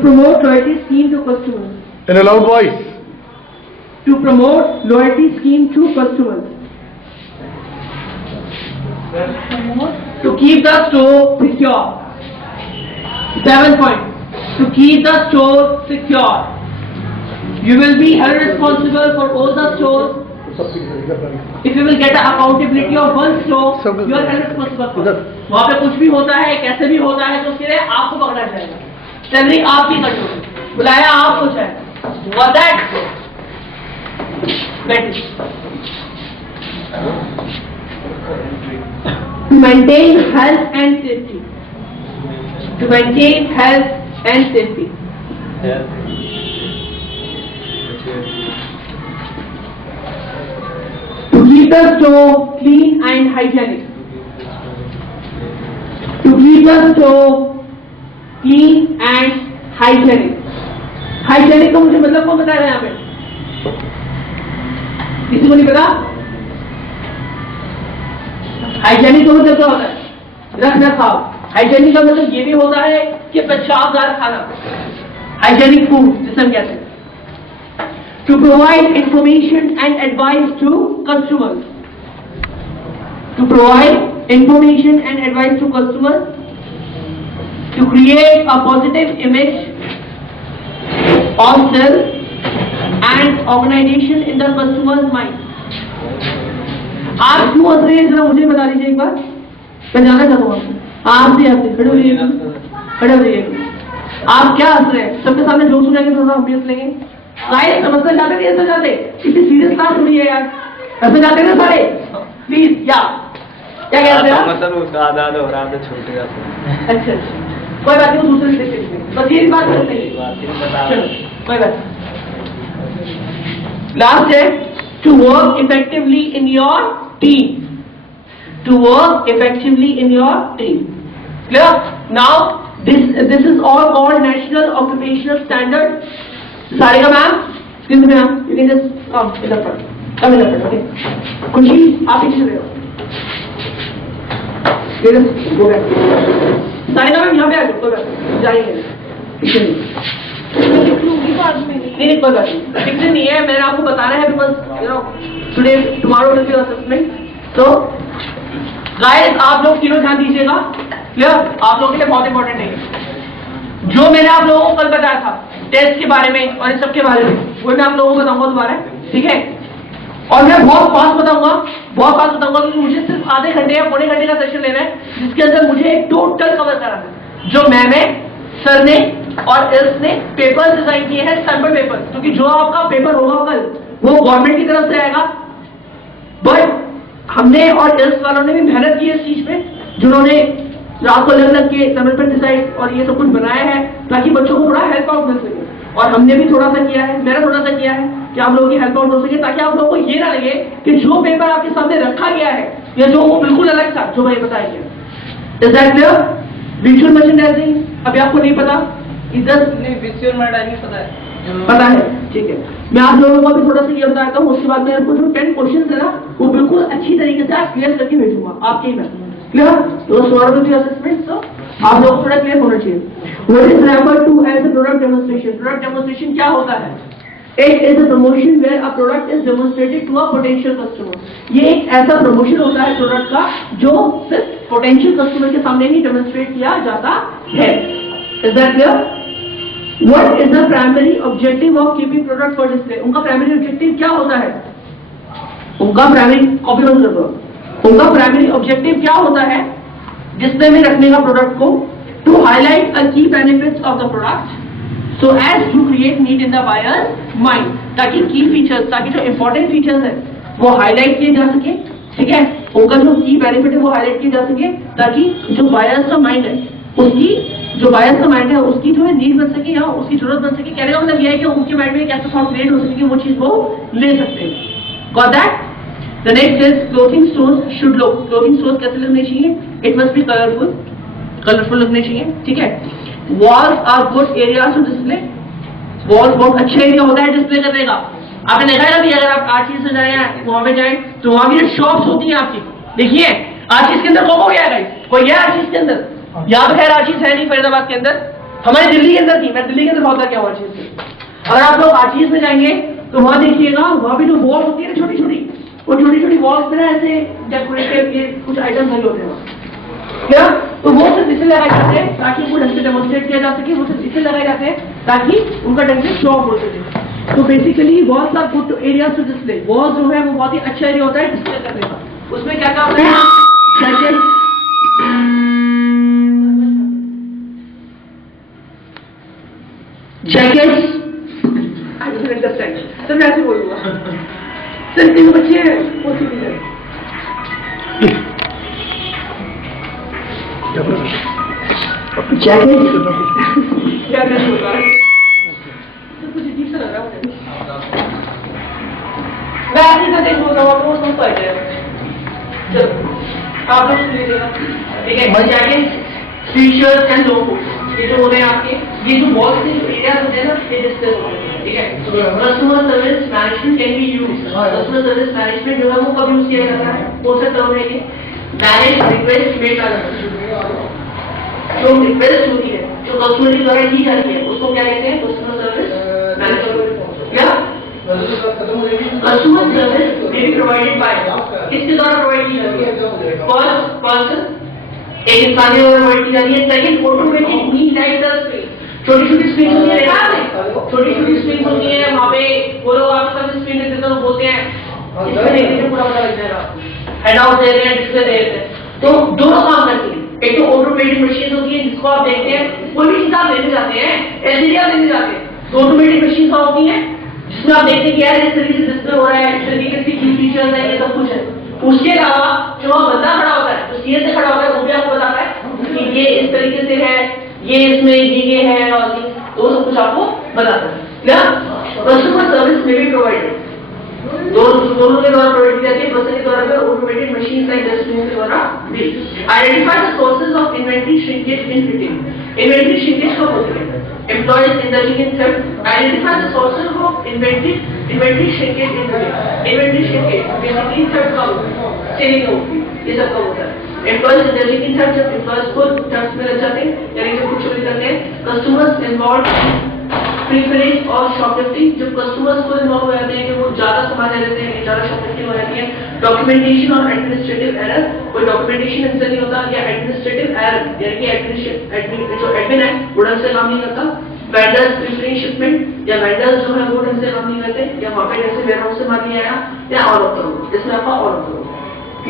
promote loyalty scheme to customers. In a loud voice. To promote loyalty scheme to customers. To keep the store secure. 7 point. To keep the store secure. You will be held responsible for all the stores. If you will get the accountability of one store, you are held responsible for. वहाँ पे कुछ भी होता है, कैसे भी होता है, तो उसके लिए आपको पकड़ा जाएगा. सैलरी आपकी कट होगी, बुलाया आपको जाएगा. What that? To maintain health and safety. To maintain health and safety. To keep the store clean and hygienic. To keep the store clean and hygienic. Hygienic का मुझे मतलब कौन बताएगा यहाँ पे? किसी को नहीं पता? हाइजेनिक का मतलब क्या होता है? रख रखाव. हाइजेनिक का मतलब ये भी होता है कि पेशाबदार खाना. हाइजेनिक फूड जिसे हम कहते हैं. To provide information and advice to customers. To provide information and advice to customers. To create a positive image of self and organization in the customer's mind. आप क्यों हंस रहे हैं जरा मुझे बता दीजिए एक बार. मैं जानना चाहता हूँ आपसे खड़े हो जाइए. आप क्या हंस रहे हैं? सबके सामने जोक सुनाएंगे थोड़ा हम भी हंस लेंगे. सारे समझना चाहते नहीं ऐसा चाहते. इतनी सीरियस क्लास हो रही है यार. ऐसा चाहते ना सारे. प्लीज क्या कहते हैं? मतलब आधा हो रहा है छोटे जाते. अच्छा कोई बात नहीं. दूसरे से बस ये बात करते हैं. कोई बात. Last है to work effectively in your team. To work effectively in your team. Clear? Now this is all called National Occupational Standard. Sarika ma'am, excuse me ma'am, you can just come in the front. Come in the front, okay? खुशी आप पीछे रहो. Go back. Sarika ma'am यहाँ पे आ जाओ. कोई बात नहीं जाएंगे पीछे नहीं. नहीं कोई बात नहीं. फिक्र नहीं है. मैंने आपको बताना है because you know today tomorrow will be assessment. तो गाइस आप लोग तीनों ध्यान दीजिएगा. क्लियर? आप लोगों के लिए बहुत इंपॉर्टेंट है जो मैंने आप लोगों को कल बताया था टेस्ट के बारे में और इन सब के बारे में. वो मैं आप लोगों को बताऊंगा दोबारा. ठीक है? और मैं बहुत फास्ट बताऊंगा क्योंकि मुझे सिर्फ आधे घंटे या पौने घंटे का सेशन लेना है जिसके अंदर मुझे टोटल कवर कराना है जो मैंने सर ने और एल्स ने पेपर डिजाइन किए हैं. सैंपल पेपर, क्योंकि जो आपका पेपर होगा कल वो गवर्नमेंट की तरफ से आएगा. बट हमने और एल्स वालों ने भी मेहनत की है इस चीज पे, जिन्होंने रात को अलग के सैंपल पेपर डिजाइन और ये सब कुछ बनाया है ताकि बच्चों को थोड़ा हेल्प आउट मिल सके. और हमने भी थोड़ा सा किया है, मैंने थोड़ा सा किया है कि आप लोगों की हेल्प आउट हो सके ताकि आप लोगों को ये ना लगे कि जो पेपर आपके सामने रखा गया है या जो वो बिल्कुल अलग था जो मैं बताया गया. Is that clear? Visual merchandising अभी आपको नहीं पता. इधर नहीं विजुअल मर्चेंडाइजिंग पता है. ठीक है, मैं आप लोगों को भी थोड़ा सा ये बताता हूँ. उसके बाद में आपको जो 10 क्वेश्चन है ना वो बिल्कुल अच्छी तरीके से आप क्लियर करके भेजूंगा आपके ही में. क्लियर? तो सॉल्व असेसमेंट तो आप लोगों को थोड़ा क्लियर होना चाहिए. What is referred to as a product demonstration? Product demonstration क्या होता है? It is a promotion where a product is demonstrated to a potential customer. ये एक ऐसा प्रमोशन होता है प्रोडक्ट का जो सिर्फ पोटेंशियल कस्टमर के सामने ही डेमोंस्ट्रेट किया जाता है. Is that clear? What is the primary objective of keeping product for display? उनका प्राइमरी ऑब्जेक्टिव क्या होता है? उनका प्राइमरी ऑब्जेक्टिव क्या होता है डिस्प्ले में रखने का प्रोडक्ट को? To highlight a key benefits of the product. So as to create need in the buyer's mind, ताकि की फीचर्स, ताकि जो इम्पोर्टेंट फीचर्स है वो हाईलाइट किए जा सके. ठीक है, उनका जो की बेनिफिट है वो हाईलाइट किए जा सके ताकि जो बायर्स का माइंड है उसकी जो है नीड बन सके या उसकी जरूरत बन सके. कहने का मतलब यह है कि उनके माइंड में एक ऐसा थॉट क्रिएट हो सके कि वो चीज वो ले सकते हैं. Got that? The next is clothing stores should look. Clothing stores कैसे लगने चाहिए? इट मस्ट बी कलरफुल लगने चाहिए. ठीक है. Walls are good areas to display. Walls बहुत अच्छा एरिया होता है डिस्प्ले करने का. आपने देखा है ना भी अगर आप आर्चिस से जाए वहां पे जाए तो वहां भी शॉप्स होती हैं आपकी. देखिए आर्चिस के अंदर कौन गया है? कोई गया आर्चिस के अंदर? यहाँ पे खैर आर्चिस है नहीं फरीदाबाद के अंदर. हमारी दिल्ली के अंदर थी, मैं दिल्ली के अंदर बहुत क्या हुआ चीज से। अगर आप लोग आरटीएस में जाएंगे तो वहां देखिएगा, वहां भी जो वॉल होती है छोटी छोटी, वो छोटी छोटी वॉल्स पे ना ऐसे डेकोरेटिव ये कुछ आइटम लगे होते हैं क्या, तो वो सिर्फ इसलिए लगाए जाते हैं ताकि वो ढंग से डेमोन्स्ट्रेट किया जा सके, वो सिर्फ इसलिए लगाए जाते हैं ताकि उनका ढंग से शो ऑफ हो सके। तो basically walls are good areas to display. Walls जो है वो बहुत ही अच्छा एरिया होता है डिस्प्ले करने का। उसमें क्या क्या होता है, जैकेट्स, आई डोंट अंडरस्टैंड, तो मैं ऐसे बोलूंगा सर तीन बच्चे वो सी दी जाए जैकेट क्या मैं बोल रहा है, तो कुछ अजीब सा लग रहा है मुझे। मैं ऐसे का देख बोल रहा हूँ वो समझ पाए। चलो आप लोग सुन लीजिएगा, ठीक है। जैकेट, टी-शर्ट एंड लोगो, ये जो होते हैं आपके, ये जो बहुत से एरिया होते हैं ना, ये डिस्कस होते हैं, ठीक है। Customer service management can be used. Customer service management जो है वो कब यूज किया जाता है, कौन सा टर्म है ये, मैनेज रिक्वेस्ट मेड बाय, जो रिक्वेस्ट होती है जो कस्टमर के द्वारा की जाती है उसको क्या कहते हैं, कस्टमर सर्विस मैनेजमेंट। या customer service may be provided by, किसके द्वारा प्रोवाइड की जाती है, फर्स्ट पर्सन, एक इंसान के द्वारा प्रोवाइड की जाती है। Second, automatic mean like the screen, छोटी छोटी स्क्रीन होती है, छोटी छोटी स्क्रीन होती है, वहाँ पे वो लोग आपके साथ स्क्रीन देखते हैं बोलते हैं, इसमें देखने से पूरा पता लग जाएगा, हैंड आउट दे रहे हैं, डिस्प्ले दे रहे हैं। तो दोनों काम करती है, एक तो ऑटोमेटिक मशीन होती है जिसको आप देखते हैं, कोई भी हिसाब लेने जाते हैं, एलसीडी लेने जाते हैं, तो ऑटोमेटिक मशीन क्या होती है जिसमें आप देखते हैं कि यार इस तरीके से डिस्प्ले हो रहा है, इस तरीके से की फीचर्स है, ये सब कुछ है। उसके अलावा जो वहाँ बंदा खड़ा होता है, जो सीए से खड़ा होता है, वो भी आपको बताता है कि ये इस तरीके से है, ये इसमें ये है, और तो सब कुछ आपको बताता है। क्या कस्टमर सर्विस में भी प्रोवाइडेड, दोनों के द्वारा प्रोवाइड की जाती है, पर्सन के द्वारा भी, ऑटोमेटेड मशीन लाइक डस्टबिन के द्वारा भी। Identify the sources of inventory shrinkage in fitting. Inventory shrinkage कब होती है, employees indulging in theft. Identify the sources of inventory shrinkage in fitting. Inventory shrinkage basically theft कब होता है, सेलिंग होती है, ये सब कब होता है। एम्प्लॉयज इंडल्जिंग इन थेफ्ट, जब एम्प्लॉयज खुद थेफ्ट में लग जाते हैं, यानी जब कुछ चोरी करते हैं। कस्टमर्स इन्वॉल्व प्रीफरेंस और शॉपलिफ्टिंग, जब कस्टमर्स को इन्वॉल्व हो जाते हैं कि वो ज्यादा सामान ले लेते हैं, ज्यादा शॉपलिफ्टिंग हो जाती है। डॉक्यूमेंटेशन और एडमिनिस्ट्रेटिव एरर, कोई डॉक्यूमेंटेशन ढंग से नहीं होता, या एडमिनिस्ट्रेटिव एरर यानी कि जो एडमिन है वो ढंग से काम नहीं करता। वेंडर्स प्रीफरेंस शिपमेंट, या वेंडर्स जो है वो ढंग से काम नहीं करते, या वहाँ पे जैसे वेयरहाउस से माल नहीं आया, या ऑल ऑफ द, इसमें आपका ऑल ऑफ द,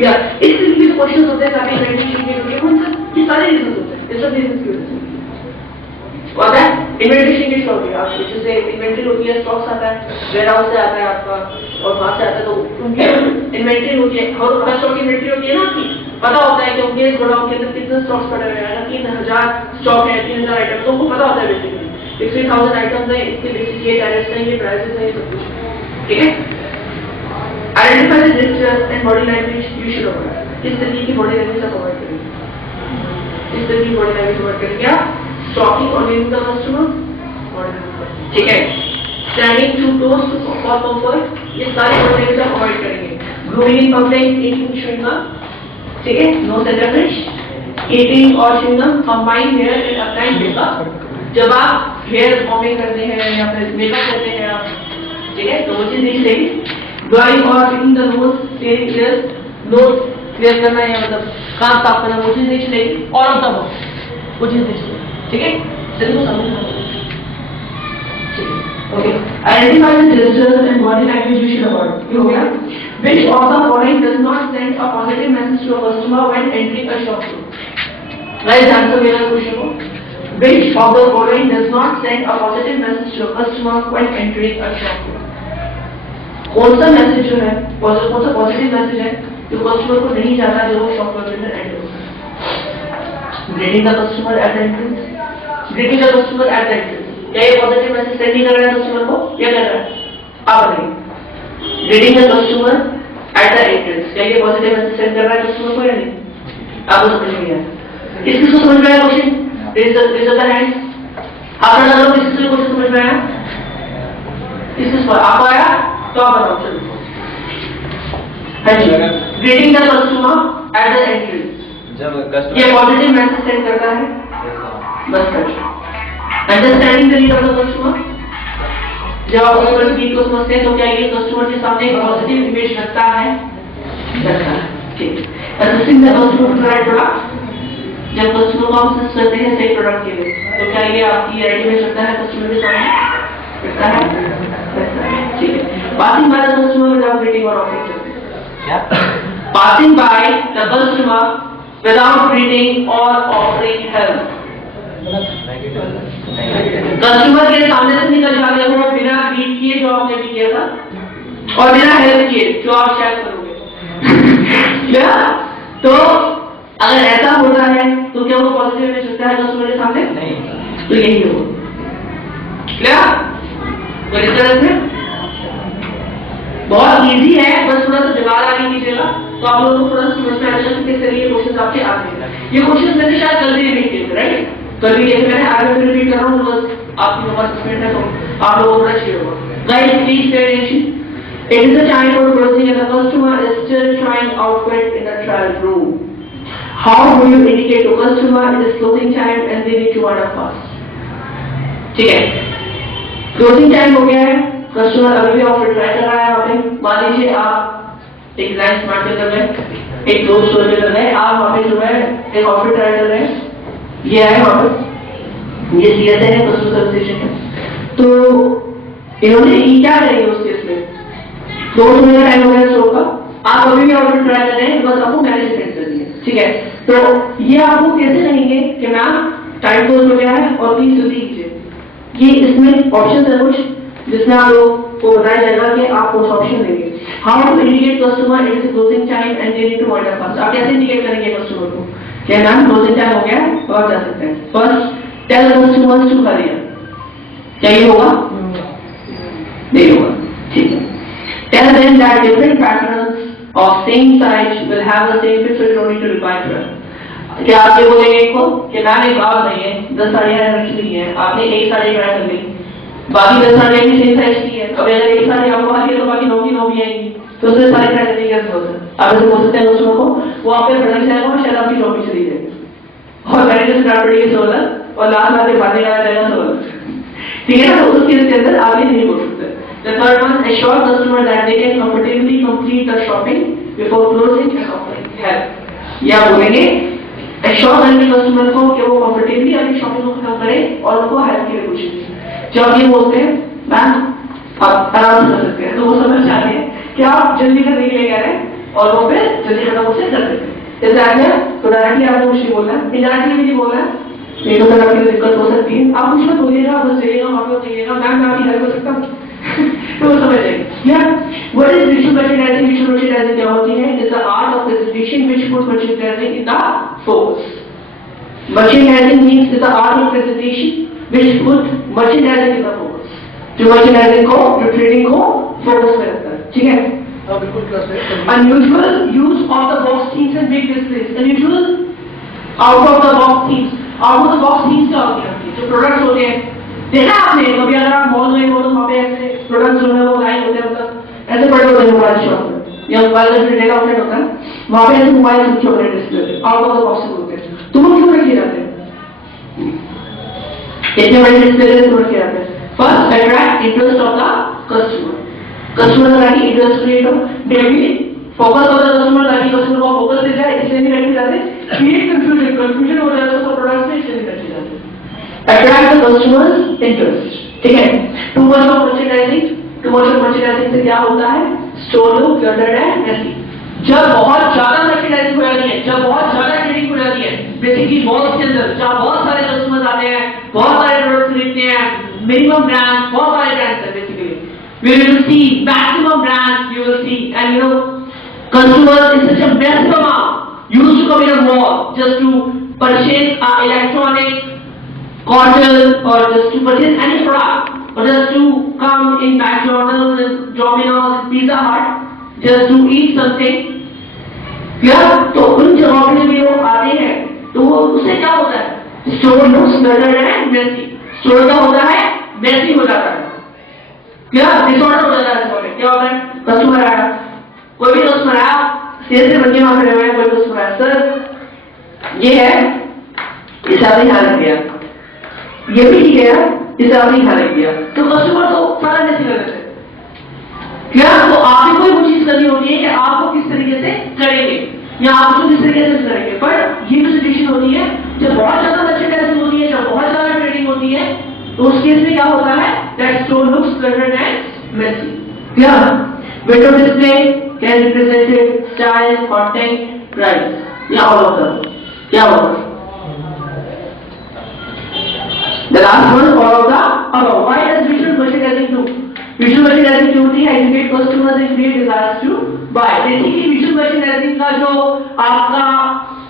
या इस तरीके के क्वेश्चन होते हैं ताकि ये सारे रीजन होते हैं, ये सब रीजन की वजह से होता है। इन्वेंटरी श्रिंकेज क्या होती है, आप जैसे इन्वेंटरी होती है, स्टॉक्स आता है, वेयरहाउस से आता है आपका और वहां से आता है, तो उनकी इन्वेंटरी होती है, और हर स्टॉक की इन्वेंटरी होती है ना आपकी, पता होता है कि उनके गोडाउन के अंदर कितने स्टॉक्स पड़े हुए हैं, 3000 स्टॉक है, 3000 आइटम, तो उनको पता होता है बेसिकली 60,000 आइटम्स है, इसके बेसिस ये टैरिफ्स हैं, ये प्राइसेस हैं, ये सब कुछ, ठीक है। Identify the gestures and body language you should avoid, किस तरीके की बॉडी लैंग्वेज आप अवॉइड करेंगे, इस तरीके की बॉडी लैंग्वेज अवॉइड करेंगे आप। Talking or leaving the customer, ठीक है। Standing too close to for comfort, ये सारी बॉडी आप अवॉइड करेंगे। Grooming in public, eating chewing gum, ठीक है, no selfish, eating और chewing gum, combine hair and applying makeup, जब आप हेयर फॉर्मिंग करते हैं या फिर मेकअप करते हैं आप, ठीक है, तो वो चीज नहीं सही। Blowing और cleaning the nose, clearing ears, nose clear करना या मतलब कान साफ करना, वो चीज नहीं चलेगी। और अब तब वो चीज नहीं चलेगी, ठीक है। सभी को समझना okay. Identify the gestures and body language you should avoid, ये हो गया। Which of the following does not send a positive message to a customer when entering a shop. Guys answer मेरा क्वेश्चन को, which of the following does not send a positive message to a customer when entering a shop. कौन सा message जो है, कौन सा positive message है जो कस्टमर को नहीं जाता जब वो शॉप के अंदर एंटर होता है। Greeting the customer at the entrance, greeting the customer at the entrance, क्या ये पॉजिटिव मैसेज सेंड नहीं कर रहा है कस्टमर को, क्या कर रहा है आप बताइए। Greeting the customer at the entrance, क्या ये पॉजिटिव मैसेज सेंड कर रहा है कस्टमर को या नहीं, आपको समझ में आया। किसको समझ में आया क्वेश्चन, रेज द हैंड, आप बता दो किसको क्वेश्चन समझ में आया, किसको आपको आया तो आप बताओ। चलो हाँ जी, greeting the customer at the entrance, जब कस्टमर ये पॉजिटिव मैसेज सेंड करता है, बस कर understanding the need of the customer, जब आप कस्टमर की नीड को समझते हैं तो क्या ये कस्टमर के सामने एक पॉजिटिव इमेज रखता है? ठीक। Assisting the customer to right product, जब कस्टमर को आप असिस्ट करते हैं सही प्रोडक्ट के लिए, तो क्या ये आपकी राइट इमेज रखता है कस्टमर के सामने? रखता है। ठीक है। Passing by the customer without greeting और ऑफरिंग, क्या? Passing by the customer without greeting और ऑफरिंग हेल्प, कस्टमर के सामने से निकल जाते हो बिना ग्रीट किए जो आपने भी किया था और बिना हेल्प किए जो आप शायद करोगे। क्या? तो अगर ऐसा होता है तो क्या वो पॉजिटिव इमेज रखता है कस्टमर के सामने? नहीं। तो यही होगा। क्या? कोई डिफरेंस है? बहुत इजी है, बस थोड़ा सा दिमाग आगे कीजिएगा तो आप लोगों को थोड़ा सा समझ में आ जाएगा कि किस तरीके के क्वेश्चन आपके आते हैं। ये क्वेश्चन मैंने शायद कल भी रिपीट किए थे, राइट? कल भी ये मैंने आगे भी रिपीट कर रहा हूँ, बस आपकी नंबर सस्पेंड है तो आप लोगों को थोड़ा चाहिए होगा। Guys please pay attention, it is a time for closing and the customer is still trying outfit in the trial room. How do you indicate to customer it is closing time and they need to order fast? ठीक है, closing time हो गया है, customer अभी भी offer try कर रहा है वहाँ पे। मान लीजिए आप एक लाइन स्मार्ट पे कर रहे हैं, एक दो स्टोर पे कर रहे हैं, आप वहाँ पे जो है एक ऑफर ट्राई कर रहे हैं, ये है वहाँ पे, ये सीएसए है, कस्टमर सर्विस है। तो इन्होंने क्या करेंगे उस केस में? 2 मिनट का टाइम हो गया स्टोर का, आप अभी भी ऑफर ट्राई कर रहे हैं, बस आपको मैनेज सेंड कर दिया, ठीक है? तो ये आपको कैसे कहेंगे कि मैम टाइम क्लोज हो गया है और प्लीज जल्दी कीजिए। ये इसमें ऑप्शन है कुछ जिसमें आप लोग को बताया जाएगा कि आप उस ऑप्शन देंगे। How to indicate customer it is closing time and they need to order fast. आप कैसे इंडिकेट करेंगे कस्टमर को कि मैम क्लोजिंग टाइम हो गया है तो आप जा सकते हैं? First tell customers to hurry up, क्या ये होगा? नहीं होगा, ठीक है। Tell them that different patterns of same size will have the same picture, don't need to reply to it. क्या आप ये बोलेंगे इनको कि मैम एक बात नहीं है, 10 साड़ियां रखी है, आपने एक साड़ी ट्राई कर ली, बाकी 10 साड़ियां भी सेम साइज की है, अब अगर एक साड़ी आपको आ गई तो बाकी 9 की 9 भी आएंगी, तो उससे साड़ी ट्राई करने की क्या जरूरत है? आप ऐसे बोल सकते हैं कस्टमर को, वो आप पे प्रोडक्ट जाएगा और शायद आपकी 9 भी चली जाएगी और मैंने स्टार्ट पड़ेगी 16 और लास्ट में बातें करा जाएगा 16, ठीक है ना? तो उस केस के अंदर आप ये नहीं बोल सकते। The third one, assure customer that they can comfortably complete the shopping before closing and offering help। या बोलेंगे एश्योर करेंगे कस्टमर को कि वो कंफर्टेबली अपनी शॉपिंग को खत्म करें और उनको हेल्प के लिए पूछेंगे। जब ये बोलते हैं मैम आप आराम से कर सकते हैं, तो वो समझ जाते हैं कि आप जल्दी करने के लिए कह रहे हैं और वो फिर जल्दी खत्म उसे कर देते हैं। इस तो डायरेक्टली आपको कुछ नहीं बोलना है, इनडायरेक्टली भी नहीं बोलना है, नहीं तो फिर आपकी दिक्कत हो सकती है। आप कुछ मत बोलिएगा, बस जाइएगा वहाँ पे जाइएगा, मैम मैं आपकी हेल्प कर सकता हूँ तो वो समझ जाएंगे। या what is visual merchandising? Visual merchandising क्या होती है? It's the art of presentation which puts merchandising in the focus. Merchandising means it's the art of presentation which puts merchandising in the focus. जो merchandising को, जो trading को focus में रखता है, ठीक है? बिल्कुल क्लास है। Unusual use of the box themes and big displays. Unusual out of the box themes. Out of the box themes क्या होती है? जो products होते हैं, देखा आपने कभी अगर आप मॉल में हो तो वहाँ पे ऐसे प्रोडक्ट्स जो है वो लाइन होते हैं, मतलब ऐसे बड़े होते हैं मोबाइल शॉप में या मोबाइल का रिटेल आउटलेट होता है, वहाँ पे ऐसे मोबाइल रखे होते हैं डिस्प्ले पे, आउट ऑफ द बॉक्स होते हैं, तो वो क्यों रखे जाते हैं? इतने बड़े डिस्प्ले क्यों रखे जाते हैं? First attract interest of the customer, customer का इंटरेस्ट क्रिएट हो, daily focus of the customer ताकि कस्टमर को फोकस दे जाए, इसलिए नहीं रखे जाते, क्रिएट कंफ्यूजन हो जाए तो प्रोडक्ट्स में इसलिए नहीं रखे जाते। Attract the customer's interest, ठीक है? Too much of merchandising, too much of merchandising से क्या होता है? Store look cluttered and messy। जब बहुत ज्यादा merchandising हो जाती है, जब बहुत ज्यादा ट्रेडिंग हो जाती है, बेसिकली मॉल्स के अंदर जहाँ बहुत सारे कस्टमर्स आते हैं, बहुत सारे प्रोडक्ट्स खरीदते हैं, मिनिमम ब्रांड्स, बहुत सारे ब्रांड्स हैं basically, we will see maximum brands, you will see, and you know consumers in such a massive amount used to come in a mall just to purchase electronic cotton or just to purchase any product or just to come in McDonald's and Domino's and Pizza Hut just to eat something, क्या? तो उन जगहों पे भी लोग आते हैं तो वो उससे क्या होता है? Store looks cluttered and messy, store का होता है मेसी हो जाता है, क्या? डिसऑर्डर हो जाता है स्टोर में। क्या होता है? कस्टमर आया, कोई भी कस्टमर आया, सेल से बंदे वहां खड़े हुए हैं, कोई कस्टमर आया, सर ये है, इसे आपने ध्यान रखिए, ये भी ठीक है यार, इसे आपने ध्यान रख दिया। तो कस्टमर तो सारा कैसे कर देते हैं क्या? तो आपको कोई वो चीज करनी होती है कि आपको किस तरीके से करेंगे या आपको किस तरीके से करेंगे। पर ये जो सिचुएशन होती है जब बहुत ज्यादा मर्चेंडाइजिंग होती है, जब बहुत ज्यादा ट्रेडिंग होती है, तो उस केस में क्या होता है? That store looks cluttered and messy. क्या window display can represented style, content, price या ऑल ऑफ द क्या होगा? The last one, all of the above. Why does visual merchandising do? Visual merchandising क्योंकि educate customers and create desires to buy. Basically visual merchandising का जो आपका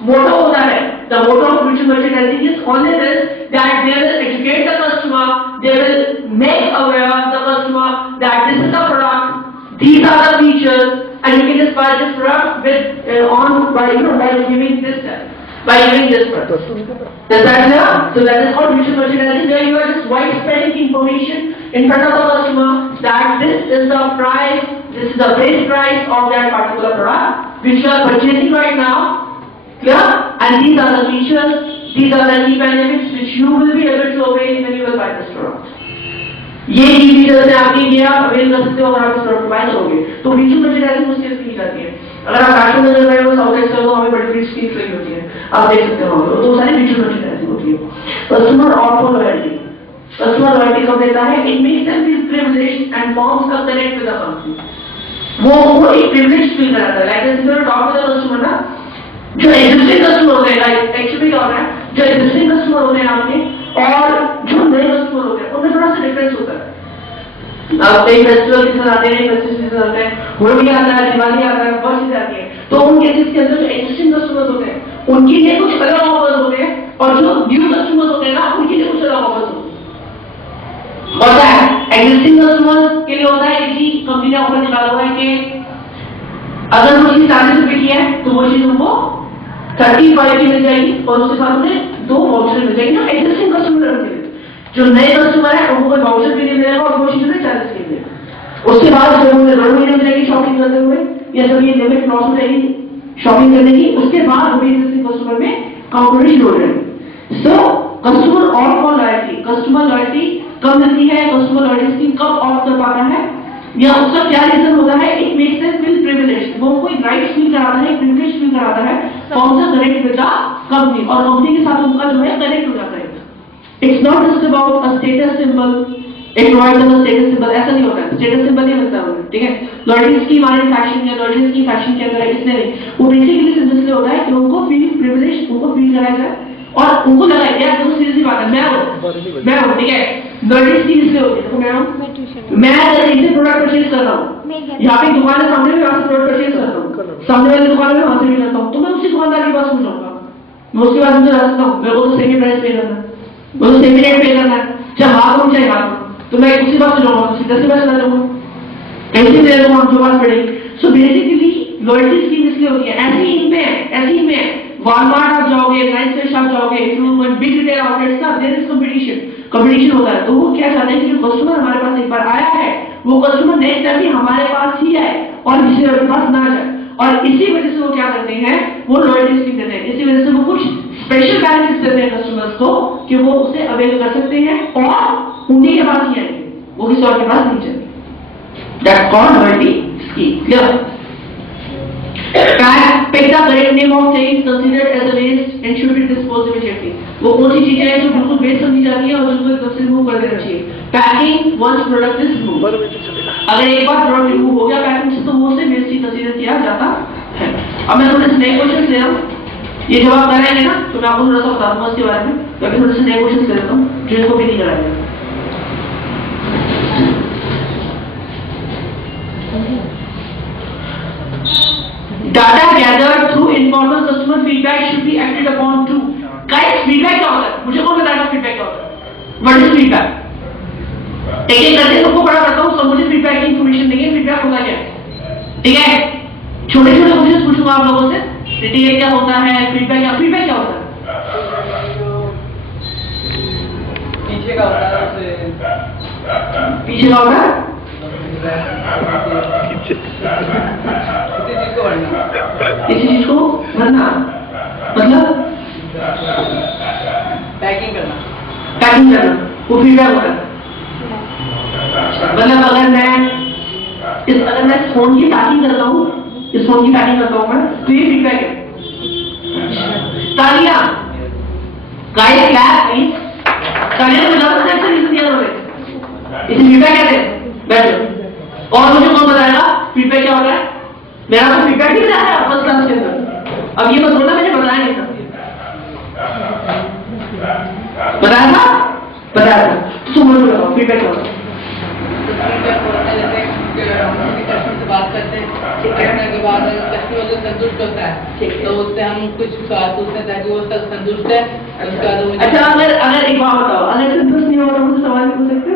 motto होता है, the motto of visual merchandising is only this, that they will educate the customer, they will make aware the customer that this is the product, these are the features, and you can just buy this product with by giving this step. By giving this product. Does that clear? So that is called visual merchandising, where you are just white spreading information in front of the customer that this is the price, this is the base price of that particular product which you are purchasing right now. Clear? And these are the features, these are the key benefits which you will be able to avail when you will buy this product. ये की features है आपके लिए, आप avail कर सकते हो अगर आप इस प्रोडक्ट बाय करोगे। तो विजुअल मर्चेंडाइजिंग उस केस में की जाती है। अगर आप फैशन में चल रहे हो, साउथ एक्सटर्नल तो हमें बड़ी बड़ी स्क्रीन लगी होती है, आप देख सकते हो, तो सारी विजुअल मर्चेंडाइजिंग होती है। Customer offer loyalty, customer loyalty कब देता है? It makes them feel privileged and forms a connect with the company. वो एक प्रिविलेज फील कराता है। Like this is talk with the customer ना, जो एग्जिस्टिंग कस्टमर होते हैं, लाइक एक्चुअली क्या होता है, जो एग्जिस्टिंग कस्टमर होते हैं आपके और जो नए कस्टमर होते हैं उनमें थोड़ा सा डिफरेंस होता है। अब कई फेस्टिवल सीजन आते हैं, फेस्टिवल सीजन आते हैं, होली आता है, दिवाली आता है, बहुत चीजें आती है, तो उन केसेस के अंदर जो एक्जिस्टिंग कस्टमर्स होते हैं उनके लिए कुछ अलग ऑफर्स होते हैं और जो न्यू कस्टमर्स होते हैं ना उनके लिए कुछ अलग ऑफर्स होता है। एग्जिस्टिंग कस्टमर्स के लिए होता है कि कंपनी ने ऑफर निकाला हुआ है कि अगर वो चीज 40 रुपए की है तो वो चीज उनको 35 की मिल जाएगी और उसके साथ में 2 वाउचर मिल जाएंगे। जो एक्जिस्टिंग कस्टमर है, जो नए कस्टमर है उनको कोई वाउचर भी नहीं मिलेगा और वो चीजें 40 की मिलेगी। उसके बाद जो उन्हें 2 महीने मिलेगी शॉपिंग करते हुए या जब ये लिमिट क्रॉस हो जाएगी शॉपिंग करने की, उसके बाद वो भी एक्जिस्टिंग कस्टमर में काउंटर शुरू हो जाएगी। So customer of loyalty, customer loyalty कब मिलती है, कस्टमर लॉयल्टी स्कीम कब ऑफ कर पाता है या उसका क्या रीजन होता है? It makes them feel privileged, वो कोई राइट फील कराता है, प्रिविलेज फील कराता है, forms a connect with the company और कंपनी के साथ उनका जो है कनेक्ट हो जाता है। It's not just about a status symbol, एक प्रोवाइड करना स्टेटस सिंबल, ऐसा नहीं होता है, स्टेटस सिंबल नहीं मिलता है, ठीक है। लॉयल्टी स्कीम हमारे फैक्शन या लॉयल्टी स्कीम फैक्शन के अंदर है, इसलिए नहीं, वो बेसिकली इसलिए होता है कि उनको फील प्रिविलेज, उनको फील कराया जाए और उनको लगा यार देखो सीधी बात है, मैं हूं, ठीक है। लॉयल्टी स्कीम इसलिए होती है, देखो मैं अगर इनसे प्रोडक्ट परचेज कर रहा हूँ, यहाँ पे दुकान है सामने में, वहां से प्रोडक्ट परचेज करता हूँ, सामने वाली दुकान में वहां से भी करता हूँ, तो मैं उसी दुकानदार के पास पहुंच जाऊंगा, मैं उसके पास मुझे सकता हूँ, मेरे को तो सेमी प्राइस पे करना है, मुझे सेमी रेट पे करना है, चाहे हाथ हो चाहे हाथ हो, तो मैं उसी बात से जाऊंगा, सीधा सीधा चला जाऊंगा, कैसे ले लूंगा, जो बात पड़ेगी। सो बेसिकली लॉयल्टी स्कीम इसलिए होती है। ऐसे ही में वॉलमार्ट आप जाओगे, नाइस फ्रेश आप जाओगे, बिग रिटेल आउटलेट्स का देयर इज कंपटीशन होता है। तो वो क्या चाहते हैं कि जो कस्टमर हमारे पास एक बार आया है वो कस्टमर नेक्स्ट टाइम भी हमारे पास ही आए और किसी और के पास ना जाए, और इसी वजह से वो क्या करते हैं, वो लॉयल्टी स्कीम देते हैं। इसी वजह से वो कुछ स्पेशल बेनिफिट्स देते हैं कस्टमर्स को कि वो उसे अवेल कर सकते हैं और उन्हीं के पास ही आएंगे, वो किसी और के पास नहीं जाएंगे। That's called loyalty scheme. Clear? pick the correct name of things considered as a waste and should be disposed immediately. वो कौन सी चीजें हैं जो बिल्कुल वेस्ट समझी जाती है और जिनको एकदम से रिमूव कर देना चाहिए। Packing once product is remove, अगर एक बार प्रोडक्ट रिमूव हो गया पैकिंग से तो वो उसे वेस्ट ही कंसीडर किया जाता है। अब मैं थोड़े से नए क्वेश्चन ले रहा हूँ, ये जवाब कराएंगे ना तो मैं आपको थोड़ा सा बता दूंगा इसके बारे में, क्योंकि थोड़े से नए क्वेश्चन ले लेता हूँ जो इनको भी नहीं कराएंगे। Data gathered through informal customer feedback should be acted upon too. Guys, feedback क्या होता है? मुझे कौन बताएगा feedback क्या होता है? What is feedback? एक करके सबको बड़ा करता हूँ, सब मुझे feedback की information देंगे, feedback होता क्या है? ठीक है? छोटे-छोटे क्वेश्चन पूछूंगा आप लोगों से, DTA क्या होता है, feedback क्या होता है? पीछे का होता है, पीछे का होता है? किसी चीज को भरना, मतलब पैकिंग पैकिंग करना, वो फीडबैक होता है। मतलब अगर मैं इस फोन की पैकिंग करता हूँ, इस फोन की पैकिंग करता हूँ मैं, तो ये फीडबैक है। तालियां, गाइस क्लैप प्लीज। तालियां तो ज्यादा अच्छा रीजन दिया उन्होंने, इसे फीडबैक कहते हैं। बैठो। और मुझे कौन बताएगा फीडबैक क्या होता है? मेरा तो फीडबैक ही बताया था फर्स्ट क्लास के अंदर। अब ये मत बोलना मैंने बताया नहीं था। बताया था? बताया था। तो तुम बोलो फीडबैक क्या होता है? कस्टमर से बात करते हैं, करने के बाद कस्टमर से संतुष्ट होता है तो उससे हम कुछ बात पूछते हैं ताकि वो संतुष्ट है। उसके बाद अच्छा, अगर एक बात बताओ, अगर संतुष्ट नहीं होगा तो मुझे सवाल नहीं पूछ सकते?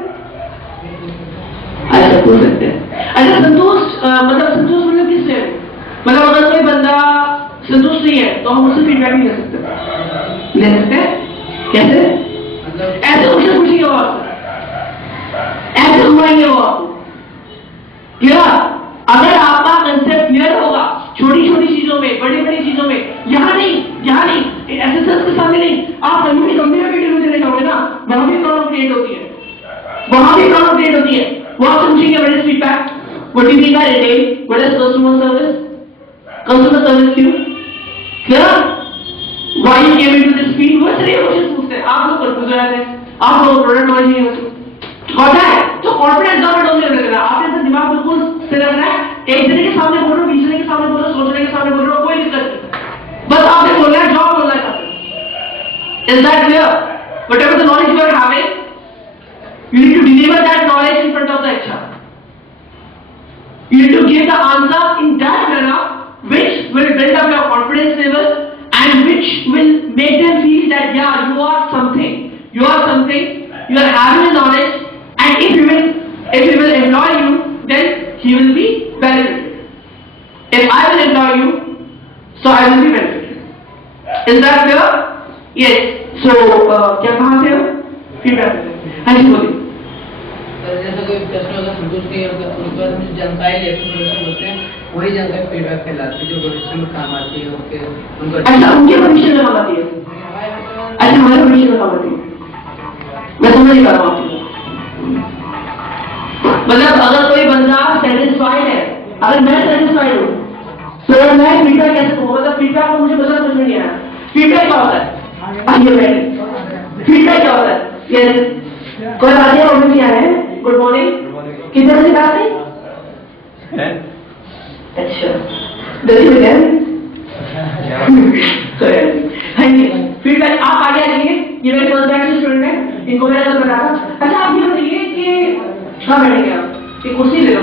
अच्छा, पूछ सकते हैं। अच्छा, संतुष्ट मतलब किससे? मतलब अगर कोई बंदा संतुष्ट नहीं है तो हम उससे फीडबैक नहीं ले सकते। ले सकते हैं? कैसे? ऐसे क्वेश्चन पूछेंगे वो आपसे, ऐसे घुमाएंगे वो आपको। क्या अगर आपका कंसेप्ट क्लियर होगा छोटी छोटी चीजों में, बड़ी बड़ी चीजों में, यहाँ नहीं एसएसएस के सामने नहीं, आप कहीं भी कंपनी में इंटरव्यू देने जाओगे ना, वहां भी प्रॉब्लम क्रिएट होती है, वो आपसे पूछेंगे what is feedback, what do you mean by retail, what is customer service क्यों, क्या why you came into this field, वो सारे क्वेश्चन पूछते हैं। आप लोग कंफ्यूज हो जाते हैं, आप लोग प्रोडक्ट नॉलेज नहीं होती होता है, तो कॉन्फिडेंस ज्यादा डाउन नहीं रखना, आपके दिमाग बिल्कुल स्थिर रखना है। एक जने के सामने बोल रहे हो, 20 जने के सामने बोल रहे हो, 100 जने के सामने बोल रहे हो, कोई दिक्कत नहीं, बस आपने बोलना है, जॉब बोलना है। Is that clear? Whatever the knowledge you are having, you need to deliver that knowledge in front of the HR. You need to give the answer in that manner which will build up your confidence level and which will make them feel that yeah, you are something, you are having the knowledge, and if he will employ you, then he will be benefited. If I will employ you, so I will be benefited. Is that clear? Yes. So क्या कहाँ से हो? Feedback. हाँ जी बोलिए। जैसे कोई customer का संतुष्ट नहीं होगा, उसके बाद हम जानकारी लेते हैं, वही जानकारी फीडबैक कहलाती है, जो भविष्य में काम आती है उनको। अच्छा, उनके भविष्य में काम आती है। अच्छा, हमारे भविष्य में काम आती है। मैं समझ नहीं पा रहा हूँ। मतलब अगर कोई बंदा सेटिस्फाइड है, अगर मैं सेटिस्फाइड हूँ, तो मैं फीडबैक कैसे दूँ? मतलब फीडबैक को मुझे समझ में नहीं आया। फीडबैक क्या होता है? फीडबैक क्या होता है? यस, कोई बात नहीं, क्या है? गुड मॉर्निंग, कितने बजे बात है? अच्छा, 10 बजे। हाँ जी, फीडबैक आप आगे आ जाइए, ये मेरे फर्स्ट स्टूडेंट है, इनको मैंने कल बताया था। अच्छा, आप ये बताइए कि कहाँ बैठेंगे आप? एक कुर्सी ले लो।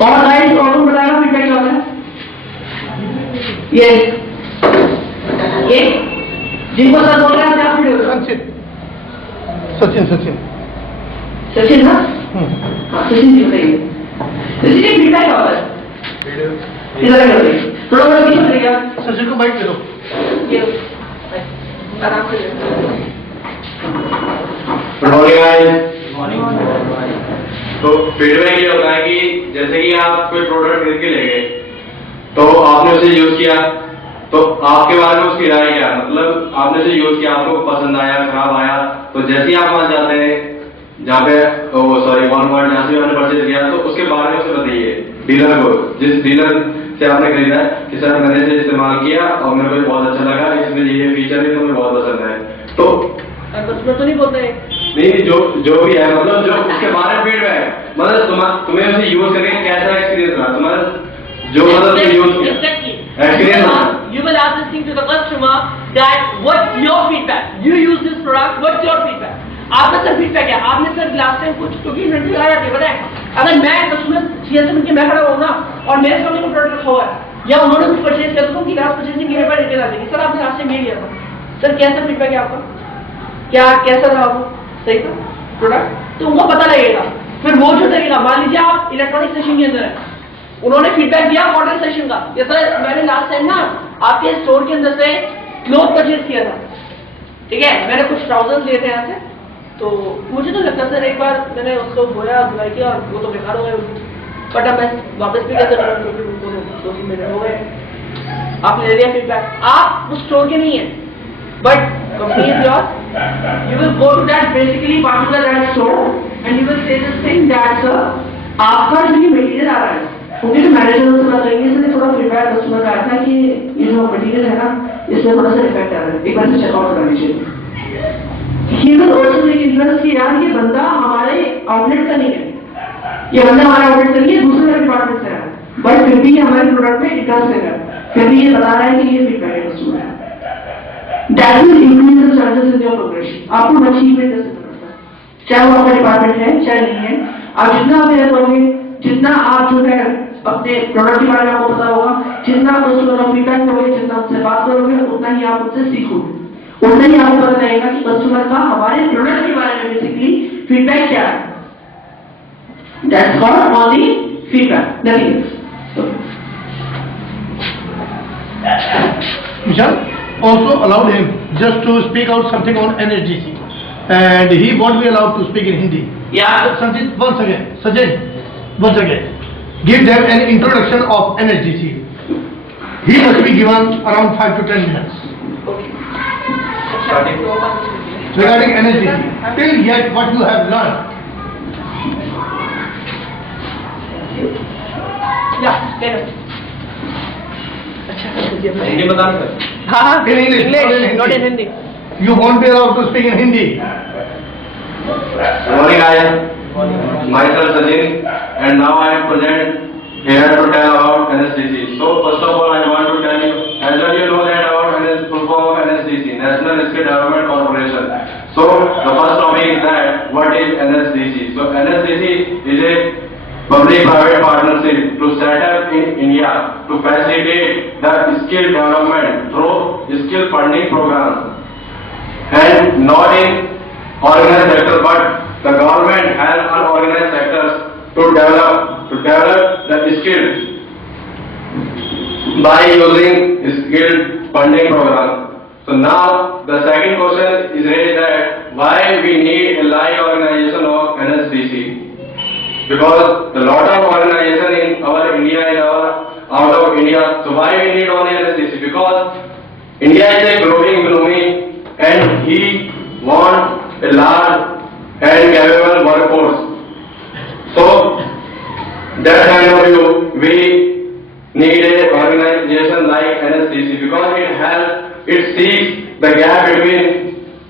और गाइस, प्रॉब्लम बताएगा फीडबैक क्या होता है? ये जिनको सर बोल रहे हैं क्या फीडबैक? सचिन ना? हाँ, सचिन जी बताइए। सचिन, फीडबैक क्या होता है? इधर कर दीजिए, थोड़ा बड़ा पीछे करिएगा। सचिन को बाइक दे दो। ये आराम से। Good morning guys. तो फीडबैक ये होता है कि जैसे कि आप कोई प्रोडक्ट खरीद के ले गए, तो आपने उसे यूज किया, तो आपके बारे में उसकी राय क्या, मतलब आपने उसे यूज किया, आपको पसंद आया, खराब आया, तो जैसे ही आप वहां जाते हैं जहाँ पे वॉलमार्ट, जहाँ से मैंने परचेज किया, तो उसके बारे में उसे बताइए डीलर को, जिस डीलर से आपने खरीदा है, कि सर मैंने इसे इस्तेमाल किया और मेरे को बहुत अच्छा लगा, इसमें ये फीचर है तो मुझे बहुत पसंद है। तो कस्टमर तो नहीं बोलते हैं? नहीं, जो भी है, मतलब जो उसके बारे में फीडबैक, मतलब तुम्हें उसे यूज करके कैसा एक्सपीरियंस रहा तुम्हारा, जो मतलब यूज किया experience. You will ask this thing to the customer that what's your feedback? You use this product, what's your feedback? आपका सर फीडबैक है, आपने सर लास्ट टाइम कुछ क्योंकि इन्वेंट्री आ जाती है, पता है? अगर मैं कस्टमर सीएसएम के मैं खड़ा हूँ ना, और मेरे सामने कोई प्रोडक्ट रखा हुआ है या उन्होंने कुछ परचेज किया, तो उनकी लास्ट परचेजिंग मेरे पर रिटेल आ जाएगी, सर आपने लास्ट टाइम ये लिया था, सर कैसा फीडबैक है आपका, क्या कैसा रहा वो, सही था प्रोडक्ट, तो उनको पता लगेगा। फिर वो जो लगेगा, मान लीजिए आप इलेक्ट्रॉनिक सेशन के अंदर है, उन्होंने फीडबैक दिया मॉडल सेशन का, ये सर मैंने लास्ट टाइम ना आपके स्टोर के अंदर से क्लोथ परचेज किया था, ठीक है, मैंने कुछ ट्राउजर्स लिए थे यहाँ से, तो मुझे तो लगता सर एक बार मैंने उसको धोया, धुलाई किया और वो तो बेकार हो गए, बट अब मैं वापस भी कैसे करूँ क्योंकि उनको 2-3 मिनट हो गए। आपने ले लिया फीडबैक, आप उस स्टोर के नहीं है, but company is your. You will go to that basically particular that store and you will say this thing that sir आपका जो ये मटेरियल आ रहा है, उनके जो मैनेजर से बात करेंगे, इसलिए थोड़ा फीडबैक कस्टमर का आता है कि ये जो मटेरियल है ना इसमें थोड़ा सा इफेक्ट आ रहा है, एक बार से चेकआउट कर लीजिए। He will also take interest कि यार ये बंदा हमारे आउटलेट का नहीं है, ये बंदा हमारे आउटलेट का नहीं है, दूसरे डिपार्टमेंट से है, बट फिर भी हमारे प्रोडक्ट में इंटरेस्ट है, फिर भी ये बता रहा है कि ये फीडबैक है customer. That will increase the chances in your progression. आपको अचीवमेंट कैसे करना है, चाहे वो आपका डिपार्टमेंट है चाहे नहीं है, आप जितना अवेयर होंगे, जितना आप जो है अपने प्रोडक्ट के बारे में आपको पता होगा, जितना कस्टमर का फीडबैक होगा, जितना उनसे बात करोगे, उतना ही आप उनसे सीखोगे, उतना ही आपको पता लगेगा कि कस्टमर का हमारे प्रोडक्ट के बारे में बेसिकली फीडबैक क्या है। That's called only feedback, nothing else. Vishal also allowed him just to speak out something on NSDC, and he won't be allowed to speak in Hindi. Yeah. Sanjit, once again, Sajid, once again, give them an introduction of NSDC. He must be given around 5 to 10 minutes regarding NSDC. Till yet, what you have learned. Yeah, tell us. Hindi बता रहे थे? हाँ, In English, not in Hindi. You won't be allowed to speak in Hindi. Good morning, guys. Myself Sajid, and now I am present here to tell about NSDC. So first of all, I want to tell you, as well you know that about full form of NSDC, National Skill Development Corporation. So the first topic is that what is NSDC? So NSDC is a public-private partnership to set up in India to facilitate the skill development through skill funding programs, and not in organized sector, but the government has unorganized sectors to develop the skills by using skill funding programs. So now the second question is raised that why we need a live organization of NSDC. Because a lot of organization in our India and out of India. So why we need only NSDC? Because India is a growing economy and he wants a large and capable workforce. So that kind of view, we need a organization like NSDC because it sees the gap between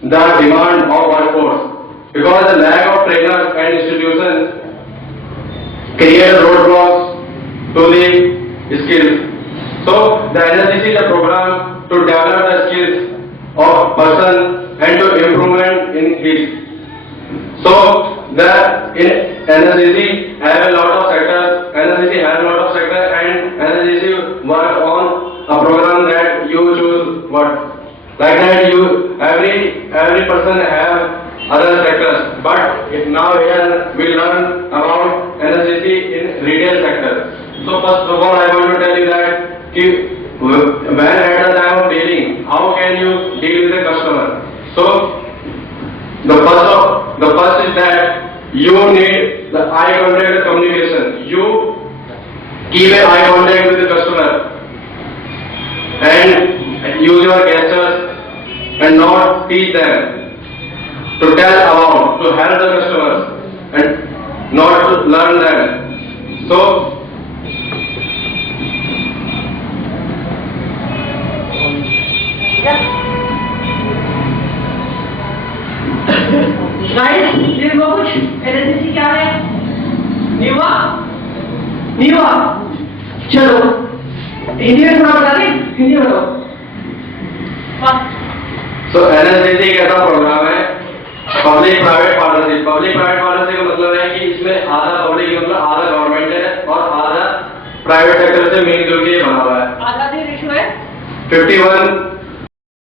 the demand of workforce. Because the lack of trainers and institutions create roadblocks to the skills. So the NSDC is a program to develop the skills of person and to improvement in his. So the NSDC have a lot of sectors. And NSDC work on a program that you choose what. Like that every person have other sectors, but now here we learn about NSDC in retail sector. So first of all, I want to tell you that when at the time of dealing, how can you deal with a customer? So the first is that you need the eye contact communication. You keep an eye contact with the customer and use your gestures and not teach them. To tell about, to help the customers and not to learn them. So, guys, ये वो कुछ NSDC क्या है? नहीं हुआ? चलो, हिंदी में थोड़ा बता दें? हिंदी में बताओ। So NSDC एक ऐसा प्रोग्राम है पब्लिक प्राइवेट पार्टनरशिप का मतलब है कि इसमें आधा पब्लिक मतलब आधा गवर्नमेंट है और आधा प्राइवेट सेक्टर से मिलजुल के बना हुआ है। आधा रेशियो है 51